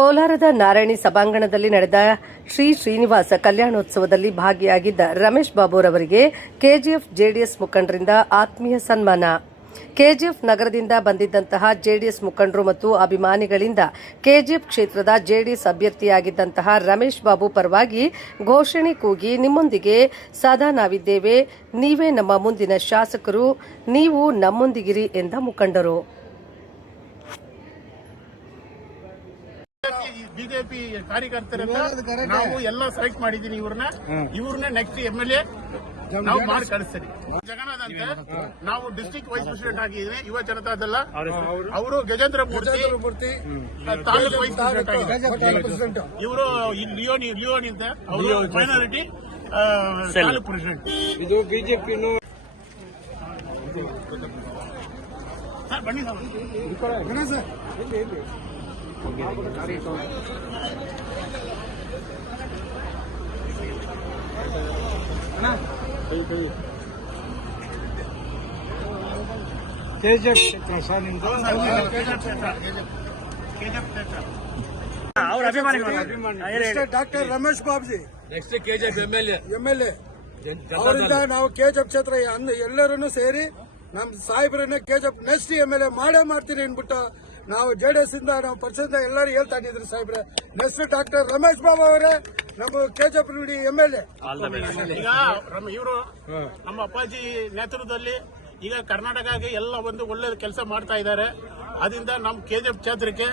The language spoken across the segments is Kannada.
ಕೋಲಾರದ ನಾರಾಯಣಿ ಸಭಾಂಗಣದಲ್ಲಿ ನಡೆದ ಶ್ರೀ ಶ್ರೀನಿವಾಸ ಕಲ್ಯಾಣೋತ್ಸವದಲ್ಲಿ ಭಾಗಿಯಾಗಿದ್ದ ರಮೇಶ್ ಬಾಬುರವರಿಗೆ ಕೆಜಿಎಫ್ ಜೆಡಿಎಸ್ ಮುಖಂಡರಿಂದ ಆತ್ಮೀಯ ಸನ್ಮಾನ. ಕೆಜಿಎಫ್ ನಗರದಿಂದ ಬಂದಿದ್ದಂತಹ ಜೆಡಿಎಸ್ ಮುಖಂಡರು ಮತ್ತು ಅಭಿಮಾನಿಗಳಿಂದ ಕೆಜಿಎಫ್ ಕ್ಷೇತ್ರದ ಜೆಡಿಎಸ್ ಅಭ್ಯರ್ಥಿಯಾಗಿದ್ದಂತಹ ರಮೇಶ್ ಬಾಬು ಪರವಾಗಿ ಘೋಷಣೆ ಕೂಗಿ, ನಿಮ್ಮೊಂದಿಗೆ ಸದಾ ನಾವಿದ್ದೇವೆ, ನೀವೇ ನಮ್ಮ ಮುಂದಿನ ಶಾಸಕರು, ನೀವು ನಮ್ಮೊಂದಿಗಿರಿ ಎಂದ ಮುಖಂಡರು. ಬಿಜೆಪಿ ಕಾರ್ಯಕರ್ತರಿಂದ ನಾವು ಎಲ್ಲ ಸೆಲೆಕ್ಟ್ ಮಾಡಿದೀನಿ. ಇವ್ರನ್ನ ನೆಕ್ಸ್ಟ್ MLA ನಾವು ಮಾಡಿ ಕಳಿಸ್ತೀವಿ. ಜಗನ್ನಾಥ್ ಅಂತ ನಾವು ಡಿಸ್ಟ್ರಿಕ್ಟ್ ವೈಸ್ ಪ್ರೆಸಿಡೆಂಟ್ ಆಗಿದ್ದೀವಿ ಯುವ ಜನತಾದಳ. ಅವರು ಗಜೇಂದ್ರ ಮೂರ್ತಿ ತಾಲೂಕು ವೈಸ್ ಪ್ರೆಸಿಡೆಂಟ್. ಇವರು ಲಿಯೋನಿ ಅಂತ ಅವರು ಮೈನಾರಿಟಿ ತಾಲೂಕು ಪ್ರೆಸಿಡೆಂಟ್. ಇದು ಬಿಜೆಪಿ ಬನ್ನಿ sir. Doctor Ramesh Babuji next KGF MLA ಅವರಿಂದ ನಾವು ಕೆಜಿಎಫ್ ಕ್ಷೇತ್ರ ಎಲ್ಲರೂ ಸೇರಿ ನಮ್ ಸಾಹೇಬ್ರನ್ನ ಕೆಜಿಎಫ್ ನೆಕ್ಸ್ಟ್ MLA ಮಾಡೇ ಮಾಡ್ತೀನಿ ಅನ್ಬಿಟ್ಟು ನಾವು ಜೆಡಿಎಸ್ ಇಂದ ನಾವು ಪಕ್ಷದಿಂದ ಎಲ್ಲರೂ ಹೇಳ್ತಾ ಇದ್ರಿ. ಸಾಹೇಬ್ರೆ, ನೆಕ್ಸ್ಟ್ ಡಾಕ್ಟರ್ ರಮೇಶ್ ಬಾಬು ಅವರೇ ನಮ್ಮ ಕೆಜಿಎಫ್ ನುಡಿ MLA. ಈಗ ಇವರು ನಮ್ಮ ಅಪ್ಪಾಜಿ ನೇತೃತ್ವದಲ್ಲಿ ಈಗ ಕರ್ನಾಟಕಕ್ಕೆ ಎಲ್ಲ ಒಂದು ಒಳ್ಳೆ ಕೆಲಸ ಮಾಡ್ತಾ ಇದ್ದಾರೆ. ಅದರಿಂದ ನಮ್ಮ ಕೆಜಿಎಫ್ ಕ್ಷೇತ್ರಕ್ಕೆ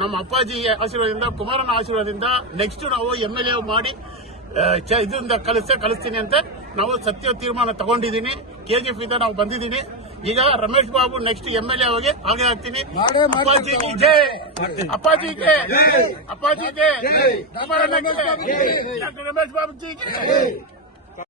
ನಮ್ಮ ಅಪ್ಪಾಜಿ ಆಶೀರ್ವಾದದಿಂದ, ಕುಮಾರನ ಆಶೀರ್ವಾದದಿಂದ ನೆಕ್ಸ್ಟ್ ನಾವು MLA ಮಾಡಿ ಇದರಿಂದ ಕಳಿಸ್ತೀನಿ ಅಂತ ನಾವು ಸತ್ಯ ತೀರ್ಮಾನ ತಗೊಂಡಿದ್ದೀನಿ. ಕೆಜಿಎಫ್ ಇಂದ ನಾವು ಬಂದಿದ್ದೀನಿ. ಈಗ ರಮೇಶ್ ಬಾಬು ನೆಕ್ಸ್ಟ್ MLA ಹಾಗೆ ಆಗ್ತೀನಿ. ಅಪ್ಪಾಜಿಗೆ ಜೈ, ಅಪ್ಪಾಜಿಗೆ ಕುಮಾರನಿಗೆ, ಡಾಕ್ಟರ್ ರಮೇಶ್ ಬಾಬು ಜಿಗೆ.